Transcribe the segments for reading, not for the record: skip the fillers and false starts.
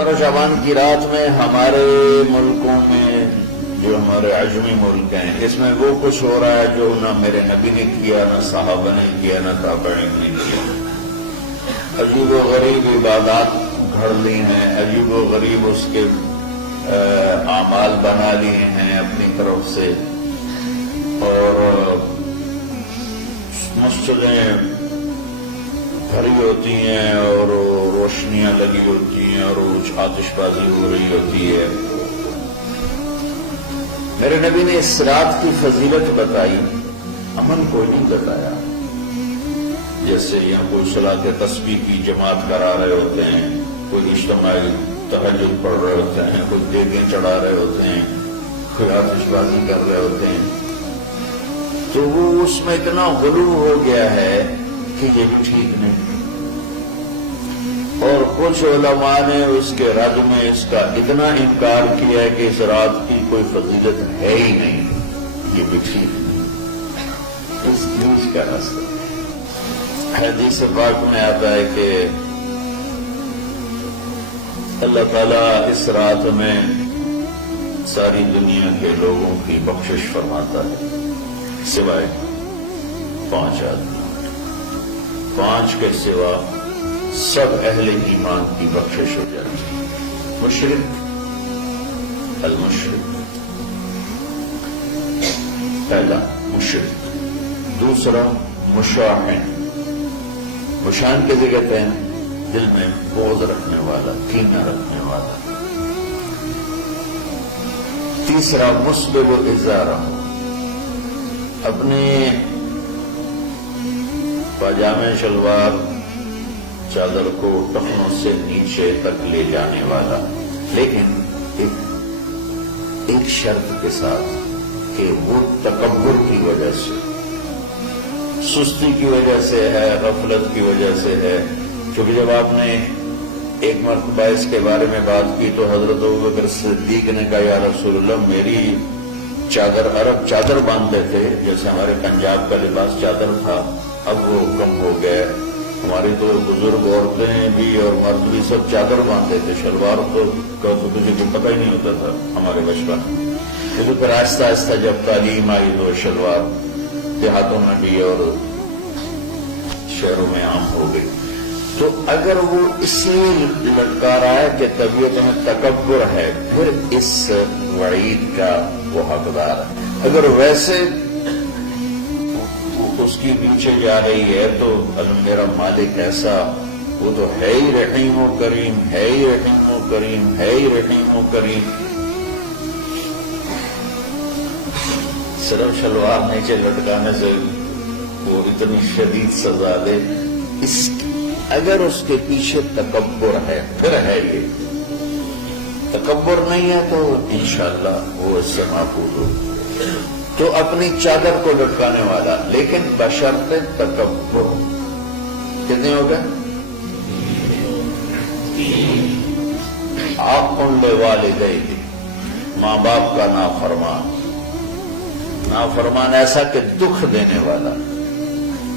15 شعبان کی رات میں ہمارے ملکوں میں جو ہمارے عجمی ملک ہیں اس میں وہ کچھ ہو رہا ہے جو نہ میرے نبی نے کیا، نہ صحابہ نے کیا، نہ تابعین نے کیا۔ عجیب و غریب عبادات گھڑ لی ہیں، عجیب و غریب اس کے اعمال بنا لیے ہیں اپنی طرف سے، اور مسجدیں بھری ہوتی ہیں اور روشنیاں لگی ہوتی ہیں اور آتش بازی ہو رہی ہوتی ہے۔ میرے نبی نے اس رات کی فضیلت بتائی، امن کوئی نہیں بتایا۔ جیسے یہاں کوئی صلاۃ تسبیح کی جماعت کرا رہے ہوتے ہیں، کوئی اجتماعی تہجد پڑھ رہے ہوتے ہیں، کوئی دیگیں چڑھا رہے ہوتے ہیں، کوئی آتش بازی کر رہے ہوتے ہیں، تو وہ اس میں اتنا غلو ہو گیا ہے کہ یہ بھی ٹھیک نہیں۔ اور کچھ علماء نے اس کے رد میں اس کا اتنا انکار کیا ہے کہ اس رات کی کوئی فضیلت ہے ہی نہیں، یہ بھی ٹھیک نہیں۔ اس نیوز کا راستہ حدیث پاک میں آتا ہے کہ اللہ تعالیٰ اس رات میں ساری دنیا کے لوگوں کی بخشش فرماتا ہے سوائے 5 آدمی، 5 کے سوا سب اہل ایمان کی بخشش ہو جاتی ہے۔ مشرک، المشرک، پہلا مشرک، دوسرا مشاحن، مشان کے لیے کہتے ہیں دل میں بغض رکھنے والا، کینہ رکھنے والا، تیسرا مسبغ الازارہ، اپنے پاجامے شلوار چادر کو ٹخنوں سے نیچے تک لے جانے والا، لیکن ایک شرط کے ساتھ کہ وہ تکبر کی وجہ سے، سستی کی وجہ سے ہے، غفلت کی وجہ سے ہے۔ کیونکہ جب آپ نے ایک مرتبہ اس کے بارے میں بات کی تو حضرت ابوبکر صدیق نے کہا یا رسول اللہ میری چادر، عرب چادر باندھتے تھے جیسے ہمارے پنجاب کا لباس چادر تھا، اب وہ کم ہو گیا، ہماری تو بزرگ عورتیں بھی اور مرد بھی سب چادر باندھتے تھے، شلوار تو کسی کو پتہ ہی نہیں ہوتا تھا ہمارے بچپن۔ لیکن پھر آہستہ آہستہ جب تعلیم آئی تو شلوار دیہاتوں میں بھی اور شہروں میں عام ہو گئی۔ تو اگر وہ اس لیے لٹکا رہا ہے کہ طبیعت میں تکبر ہے، پھر اس وعید کا وہ حقدار ہے۔ اگر ویسے اس کی پیچھے جا رہی ہے تو میرا مالک ایسا، وہ تو ہے ہی رحیم و کریم، ہے ہی رحیم و کریم، ہے ہی رحیم و کریم، صرف شلوار نیچے لٹکانے سے وہ اتنی شدید سزا دے، اگر اس کے پیچھے تکبر ہے پھر ہے، یہ تکبر نہیں ہے تو انشاءاللہ وہ اس سے محفوظ ہو۔ تو اپنی چادر کو لٹکانے والا، لیکن بشرط تکبر، کتنے ہو گئے؟ عاق لوالدیہ، ماں باپ کا نافرمان، نافرمان ایسا کہ دکھ دینے والا۔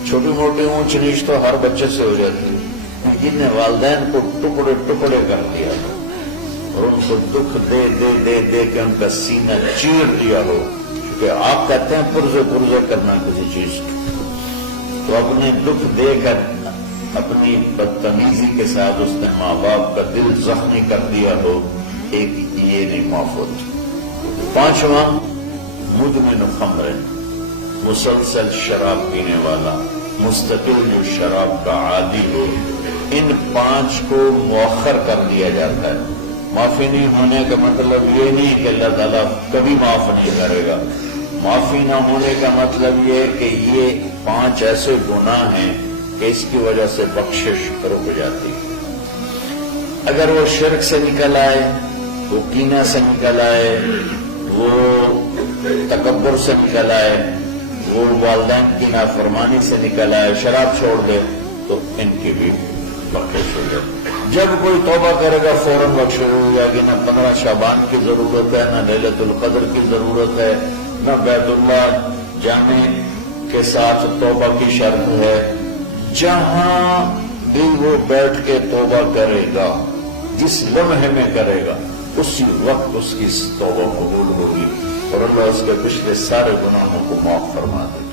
چھوٹی موٹی اونچ نیچ تو ہر بچے سے ہو جاتی ہے، جن نے والدین کو ٹکڑے ٹکڑے کر دیا ہو اور ان کو دکھ دے دے دے دے کے ان کا سینہ چیر دیا ہو، کیونکہ آپ کہتے ہیں پرزے پرزے کرنا کسی چیز کی، تو اپنے دکھ دے کر اپنی بدتمیزی کے ساتھ اس نے ماں باپ کا دل زخمی کر دیا ہو، ایک یہ نہیں معاف ہوتا۔ 5واں مدمن خمر، مسلسل شراب پینے والا، مستقل جو شراب کا عادی ہو، ان 5 کو مؤخر کر دیا جاتا ہے۔ معافی نہیں ہونے کا مطلب یہ نہیں کہ اللہ تعالیٰ کبھی معاف نہیں کرے گا، معافی نہ ہونے کا مطلب یہ کہ یہ 5 ایسے گناہ ہیں کہ اس کی وجہ سے بخشش رک جاتی ہے۔ اگر وہ شرک سے نکل آئے، وہ کینہ سے نکل آئے، وہ تکبر سے نکل آئے، وہ والدین کی نافرمانی سے نکل آئے، شراب چھوڑ دے، تو ان کی بھی بخشش ہو جائے۔ جب کوئی توبہ کرے گا فوراً بخشش ہو جائے گی۔ نہ 15 شعبان کی ضرورت ہے، نہ لیلۃ القدر کی ضرورت ہے، نہ بیت اللہ جانے کے ساتھ توبہ کی شرط ہے۔ جہاں بھی وہ بیٹھ کے توبہ کرے گا جس لمحے میں کرے گا اسی وقت اس کی توبہ قبول ہوگی اور اللہ اس کے پچھلے سارے گناہوں کو معاف فرما دے گا.